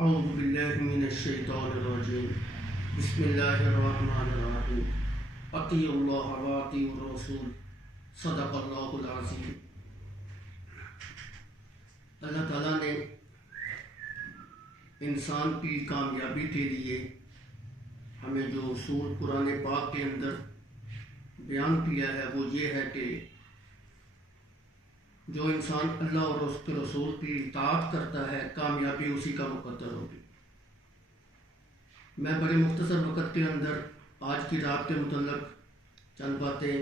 اعوذ باللہ من الشیطان الرجیم بسم اللہ الرحمن الرحیم اطیعوا اللہ واطیعوا الرسول صدق اللہ العظیم۔ اللہ تعالیٰ نے انسان کی کامیابی کے لیے ہمیں جو اصول قرآن پاک کے اندر بیان کیا ہے وہ یہ ہے کہ جو انسان اللہ اور اس کے رسول کی اطاعت کرتا ہے کامیابی اسی کا مقدر ہوگی۔ میں بڑے مختصر وقت کے اندر آج کی رات کے متعلق چند باتیں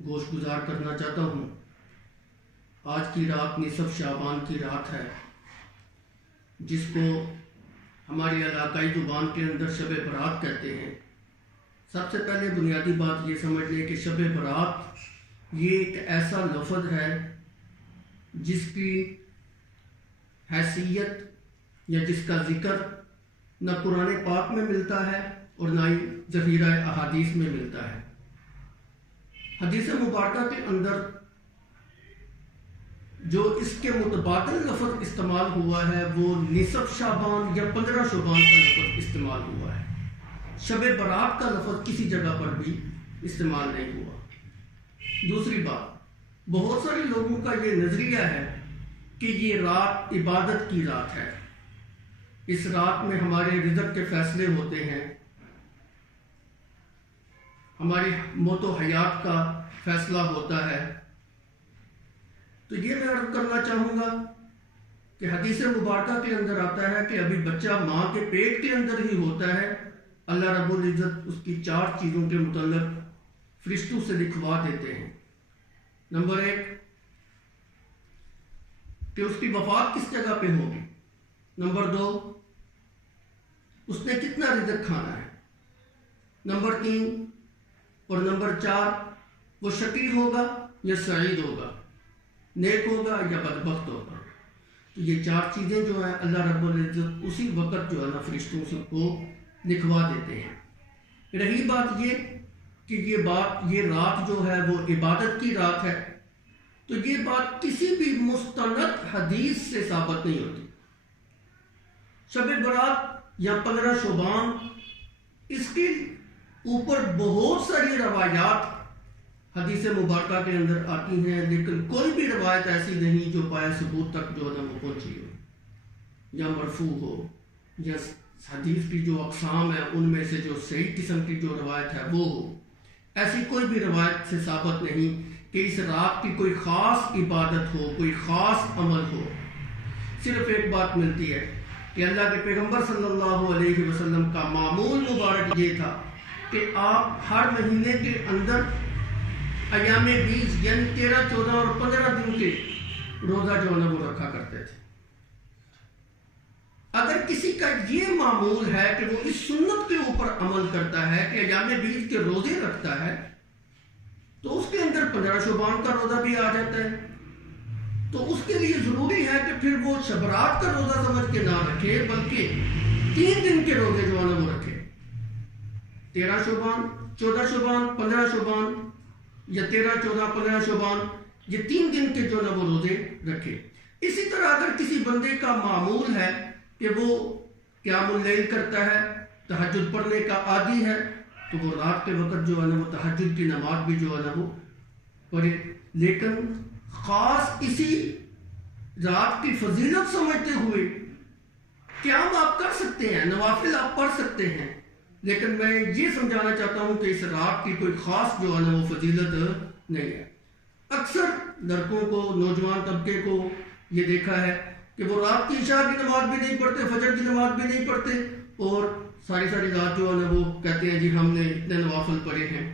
گوش گزار کرنا چاہتا ہوں۔ آج کی رات نصف شعبان کی رات ہے، جس کو ہماری علاقائی زبان کے اندر شب برات کہتے ہیں۔ سب سے پہلے بنیادی بات یہ سمجھ لیں کہ شب برات یہ ایک ایسا لفظ ہے جس کی حیثیت یا جس کا ذکر نہ قرآن پاک میں ملتا ہے اور نہ ہی ذخیرہ احادیث میں ملتا ہے۔ حدیث مبارکہ کے اندر جو اس کے متبادل لفظ استعمال ہوا ہے وہ نصف شعبان یا 15 شعبان کا لفظ استعمال ہوا ہے۔ شب برات کا لفظ کسی جگہ پر بھی استعمال نہیں ہوا۔ دوسری بات، بہت سارے لوگوں کا یہ نظریہ ہے کہ یہ رات عبادت کی رات ہے، اس رات میں ہمارے رزق کے فیصلے ہوتے ہیں، ہماری موت و حیات کا فیصلہ ہوتا ہے۔ تو یہ میں عرض کرنا چاہوں گا کہ حدیث مبارکہ کے اندر آتا ہے کہ ابھی بچہ ماں کے پیٹ کے اندر ہی ہوتا ہے، اللہ رب العزت اس کی 4 چیزوں کے متعلق فرشتوں سے لکھوا دیتے ہیں۔ نمبر 1 کہ اس کی وفات کس جگہ پہ ہوگی۔ نمبر 2 اس نے کتنا رزق کھانا ہے۔ نمبر 3 اور نمبر 4 وہ شقی ہوگا یا سعید ہوگا، نیک ہوگا یا بدبخت ہوگا۔ تو یہ 4 چیزیں جو ہیں اللہ رب العزت اسی وقت جو ہے نا فرشتوں سے کو لکھوا دیتے ہیں۔ رہی بات یہ کہ یہ رات جو ہے وہ عبادت کی رات ہے، تو یہ بات کسی بھی مستند حدیث سے ثابت نہیں ہوتی۔ شب برات یا 15 شعبان اس کے اوپر بہت ساری روایات حدیث مبارکہ کے اندر آتی ہیں، لیکن کوئی بھی روایت ایسی نہیں جو پایہ ثبوت تک جو ہے نا وہ پہنچی ہو یا مرفوع ہو، یا حدیث کی جو اقسام ہیں ان میں سے جو صحیح قسم کی جو روایت ہے وہ ہو۔ ایسی کوئی بھی روایت سے ثابت نہیں کہ اس رات کی کوئی خاص عبادت ہو، کوئی خاص عمل ہو۔ صرف ایک بات ملتی ہے کہ اللہ کے پیغمبر صلی اللہ علیہ وسلم کا معمول مبارک یہ تھا کہ آپ ہر مہینے کے اندر ایام 20 یعنی 13، 14 اور 15 دن کے روزہ جو ہے نا وہ رکھا کرتے تھے۔ اگر کسی کا یہ معمول ہے کہ وہ اس سنت کے اوپر عمل کرتا ہے کہ ایام 20 کے روزے رکھتا ہے، تو اس کے اندر 15 شعبان کا روزہ بھی آ جاتا ہے۔ تو اس کے لیے ضروری ہے کہ پھر وہ شبرات کا روزہ سمجھ کے نہ رکھے، بلکہ 3 دن کے روزے جو ہے نا وہ رکھے۔ 13 شعبان، 14 شعبان، 15 شعبان یا 13، 14، 15 شعبان، یہ 3 دن کے جو ہے نا وہ روزے رکھے۔ اسی طرح اگر کسی بندے کا معمول ہے کہ وہ قیام اللیل کرتا ہے، تہجد پڑھنے کا عادی ہے، تو وہ رات کے وقت جو ہے نا وہ تہجد کی نماز بھی جو ہے نا وہ پڑھے۔ لیکن خاص اسی رات کی فضیلت سمجھتے ہوئے قیام آپ کر سکتے ہیں، نوافل آپ پڑھ سکتے ہیں، لیکن میں یہ سمجھانا چاہتا ہوں کہ اس رات کی کوئی خاص جو ہے نا وہ فضیلت نہیں ہے۔ اکثر لڑکوں کو، نوجوان طبقے کو یہ دیکھا ہے کہ وہ رات کی عشاء کی نماز بھی نہیں پڑھتے، فجر کی نماز بھی نہیں پڑھتے، اور ساری رات جو ہے نا وہ کہتے ہیں جی ہم نے اتنے نوافل پڑھے ہیں۔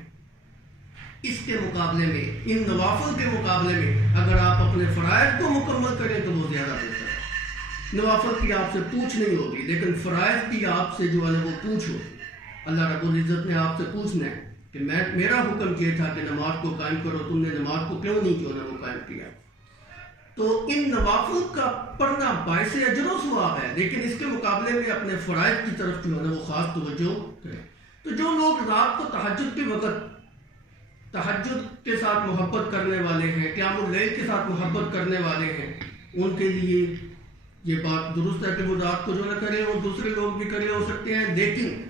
اس کے مقابلے میں، ان نوافل کے مقابلے میں اگر آپ اپنے فرائض کو مکمل کریں تو وہ زیادہ بہتر ہے۔ نوافل کی آپ سے پوچھ نہیں ہوگی، لیکن فرائض کی آپ سے جو ہے نا وہ پوچھ ہوگی۔ اللہ رب العزت نے آپ سے پوچھنا ہے کہ میرا حکم یہ تھا کہ نماز کو قائم کرو، تم نے نماز کو کیوں نہیں جو ہے نا وہ قائم کیا۔ تو ان نوافل کا پڑھنا باعث اجر و ثواب ہے، لیکن اس کے مقابلے میں اپنے فرائض کی طرف جو ہے نا وہ خاص توجہ کریں۔ تو جو لوگ رات کو تہجد کے وقت تہجد کے ساتھ محبت کرنے والے ہیں، قیام اللیل کے ساتھ محبت کرنے والے ہیں، ان کے لیے یہ بات درست ہے کہ وہ رات کو جو نہ کرے اور دوسرے لوگ بھی کرے ہو سکتے ہیں، لیکن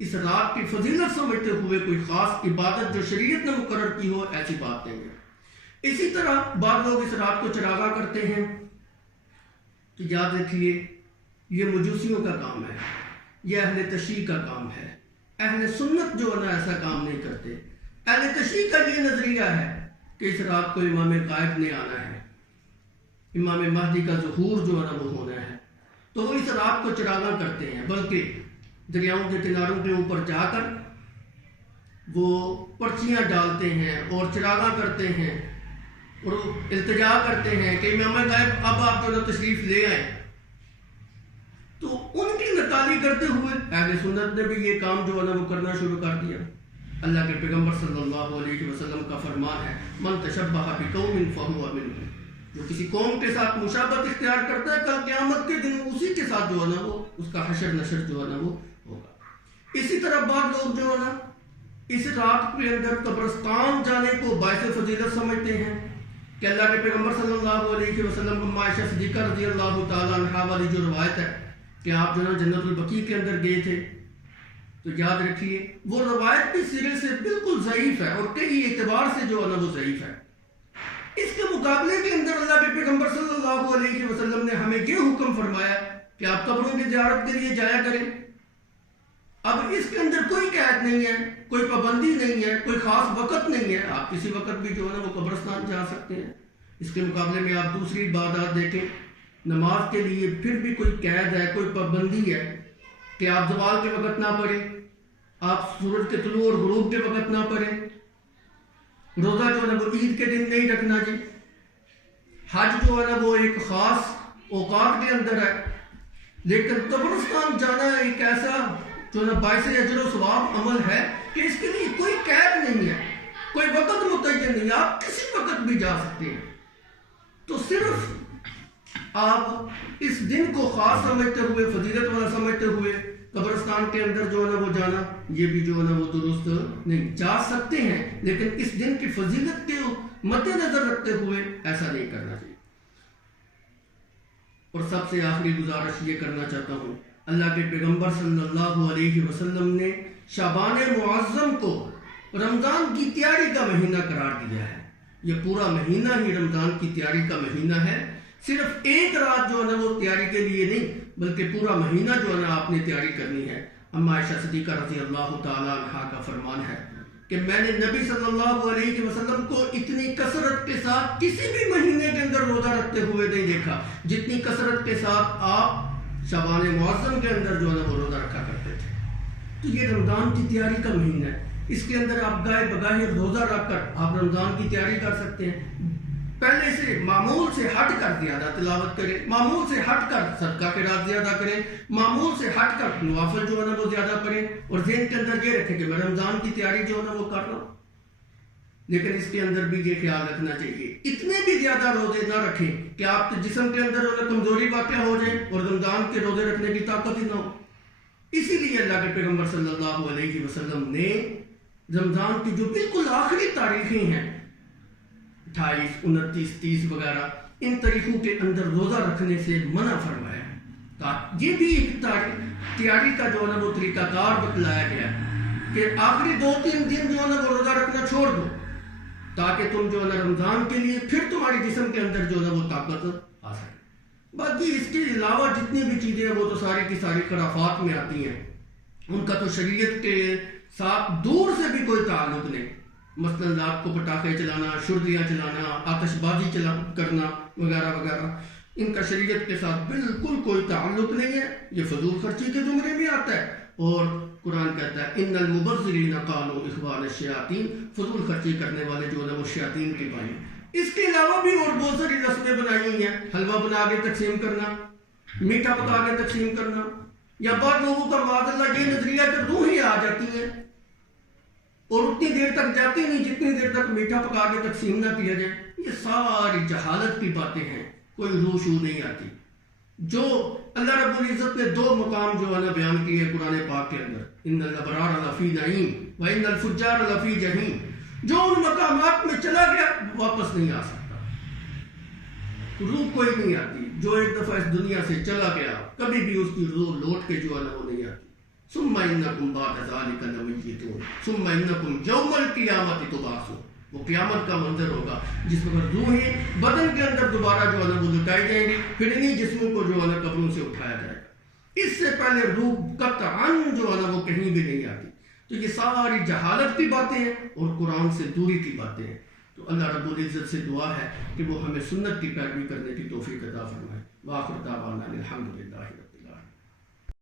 اس رات کی فضیلت سمجھتے ہوئے کوئی خاص عبادت جو شریعت نے مقرر کی ہو ایسی بات نہیں ہے۔ اسی طرح بعض لوگ اس رات کو چراغاں کرتے ہیں، تو یاد رکھیے یہ مجوسیوں کا کام ہے، یہ اہل تشیع کا کام ہے۔ اہل سنت جو ہے نا ایسا کام نہیں کرتے۔ اہل تشیع کا یہ نظریہ ہے کہ اس رات کو امام غائب نے آنا ہے، امام مہدی کا ظہور جو ہے نا وہ ہونا ہے، تو وہ اس رات کو چراغاں کرتے ہیں، بلکہ دریاؤں کے کناروں کے اوپر جا کر وہ پرچیاں ڈالتے ہیں اور چراغاں کرتے ہیں اور التجا کرتے ہیں کہ امام غائب اب آپ جو تشریف لے آئیں۔ تو ان کی نقالی کرتے ہوئے اہل سنت نے بھی یہ کام جو ہے نا وہ کرنا شروع کر دیا۔ اللہ کے پیغمبر صلی اللہ علیہ وسلم کا فرمان ہے، من تشبہ بقوم فہو منہم، جو کسی قوم کے ساتھ مشابہت اختیار کرتا ہے کل قیامت کے دن اسی کے ساتھ جو ہے نا وہ اس کا حشر نشر جو ہے نا وہ ہوگا۔ اسی طرح بعض لوگ جو ہے نا اس رات کے اندر قبرستان جانے کو باعث فضیلت سمجھتے ہیں کہ اللہ کے پیغمبر صلی اللہ علیہ وسلم کو عائشہ صدیقہ رضی اللہ تعالیٰ عنہا والی جو روایت ہے کہ آپ جو ہے جنت البقیع کے اندر گئے تھے، تو یاد رکھیے وہ روایت بھی سرے سے بالکل ضعیف ہے اور کئی اعتبار سے جو ہے نا وہ ضعیف ہے۔ اس کے مقابلے کے اندر اللہ کے پیغمبر صلی اللہ علیہ وسلم نے ہمیں یہ حکم فرمایا کہ آپ قبروں کی زیارت کے لیے جایا کریں۔ اب اس کے اندر کوئی قید نہیں ہے، کوئی پابندی نہیں ہے، کوئی خاص وقت نہیں ہے، آپ کسی وقت بھی جو ہے نا وہ قبرستان جا سکتے ہیں۔ اس کے مقابلے میں آپ دوسری عبادات دیکھیں، نماز کے لیے پھر بھی کوئی قید ہے، کوئی پابندی ہے کہ آپ زوال کے وقت نہ پڑھیں، آپ سورج کے طلوع اور غروب کے وقت نہ پڑھیں، روزہ جو ہے نا وہ عید کے دن نہیں رکھنا جی، حج جو ہے نا وہ ایک خاص اوقات کے اندر ہے۔ لیکن قبرستان جانا ایک ایسا جو ہے نا باعث اجر و ثواب عمل ہے کہ اس کے لیے کوئی قید نہیں ہے، کوئی وقت متعین نہیں ہے، آپ کسی وقت بھی جا سکتے ہیں۔ تو صرف آپ اس دن کو خاص سمجھتے ہوئے، فضیلت والا سمجھتے ہوئے قبرستان کے اندر جو ہے نا وہ جانا، یہ بھی جو ہے نا وہ درست نہیں۔ جا سکتے ہیں لیکن اس دن کی فضیلت کے مد نظر رکھتے ہوئے ایسا نہیں کرنا چاہیے۔ اور سب سے آخری گزارش یہ کرنا چاہتا ہوں، اللہ کے پیغمبر صلی اللہ علیہ وسلم نے شعبان معظم کو رمضان کی تیاری کا مہینہ قرار دیا ہے۔ یہ پورا مہینہ ہی رمضان کی تیاری کا مہینہ ہے، صرف ایک رات جو ہے نا وہ تیاری کے لیے نہیں بلکہ پورا مہینہ جو ہے نا آپ نے تیاری کرنی ہے۔ اما عائشہ صدیقہ رضی اللہ تعالیٰ عنہا کا فرمان ہے کہ میں نے نبی صلی اللہ علیہ وسلم کو اتنی کثرت کے ساتھ کسی بھی مہینے کے اندر روزہ رکھتے ہوئے نہیں دیکھا جتنی کثرت کے ساتھ آپ شعبان معظم کے اندر جو ہے نا وہ روزہ رکھا کرتے تھے۔ تو یہ رمضان کی تیاری کا مہینہ ہے، اس کے اندر آپ گاہے بگاہے روزہ رکھ کر آپ رمضان کی تیاری کر سکتے ہیں۔ پہلے سے معمول سے ہٹ کر زیادہ تلاوت کریں، معمول سے ہٹ کر صدقہ خیرات زیادہ کریں، معمول سے ہٹ کر نوافل جو ہے نا وہ زیادہ پڑھیں، اور ذہن کے اندر یہ رکھیں کہ میں رمضان کی تیاری جو ہے نا وہ کر رہا ہوں۔ لیکن اس کے اندر بھی یہ خیال رکھنا چاہیے اتنے بھی زیادہ روزے نہ رکھیں کہ آپ کے جسم کے اندر کمزوری واقع ہو جائے اور رمضان کے روزے رکھنے کی طاقت ہی نہ ہو۔ اسی لیے اللہ کے پیغمبر صلی اللہ علیہ وسلم نے رمضان کی جو بالکل آخری تاریخیں ہیں 28، 29، 30 وغیرہ، ان تاریخوں کے اندر روزہ رکھنے سے منع فرمایا۔ یہ بھی ایک تیاری کا جو ہے نا وہ طریقہ کار بتلایا گیا کہ آخری 2-3 دن جو ہے نا وہ روزہ رکھنا چھوڑ دو تاکہ تم جو ہے نا رمضان کے لیے پھر تمہاری جسم کے اندر جو ہے نا وہ طاقت آ سکے۔ باقی اس کے علاوہ جتنی بھی چیزیں ہیں وہ تو ساری کی ساری خرافات میں آتی ہیں، ان کا تو شریعت کے ساتھ دور سے بھی کوئی تعلق نہیں۔ مثلا رات کو پٹاخے چلانا، شرلیاں چلانا، آتش بازی کرنا وغیرہ وغیرہ، ان کا شریعت کے ساتھ بالکل کوئی تعلق نہیں ہے، یہ فضول خرچی کے زمرے میں آتا ہے۔ اور قرآن کہتا ہے ان المبذرین قالوا اخوان الشیاطین، فضول خرچی کرنے والے جو ہے وہ شیاطین کے بھائی۔ اس کے علاوہ بھی اور بہت ساری رسمیں بنائی ہوئی ہیں، حلوہ بنا کے تقسیم کرنا، میٹھا پکا کے تقسیم کرنا، یا بعض لوگوں کا معاذ اللہ یہ نظریہ کہ روحیں آ جاتی ہیں اور اتنی دیر تک جاتی نہیں جتنی دیر تک میٹھا پکا کے تقسیم نہ کیا جائے۔ یہ ساری جہالت کی باتیں ہیں، کوئی روح شو نہیں آتی۔ جو اللہ رب العزت نے 2 مقام جو ہے نا بیان کیے قرآن پاک کے اندر، ان الابرار لفی نعیم و ان الفجار لفی جحیم، جو ان مقامات میں چلا گیا واپس نہیں آ سکتا۔ روح کوئی نہیں آتی. جو ایک دفعہ اس دنیا سے چلا گیا کبھی بھی اس کی روح لوٹ کے جو ہے نا وہ نہیں آتی. ثم انکم بعد ذلک لمیتون ثم انکم یوم القیامت تبعثون. وہ قیامت کا منظر ہوگا جس میں روحیں بدن کے اندر دوبارہ جو ہے نا وہ لٹائی جائیں گی، پھر انہیں جسموں کو جو ہے نا قبروں سے اٹھایا جائے گا. اس سے پہلے روح قطعاً جو ہے نا وہ کہیں بھی نہیں آتی. تو یہ ساری جہالت کی باتیں ہیں اور قرآن سے دوری کی باتیں ہیں. تو اللہ رب العزت سے دعا ہے کہ وہ ہمیں سنت کی پیروی کرنے کی توفیق عطا فرمائے. وآخر دعوانا الحمدللہ.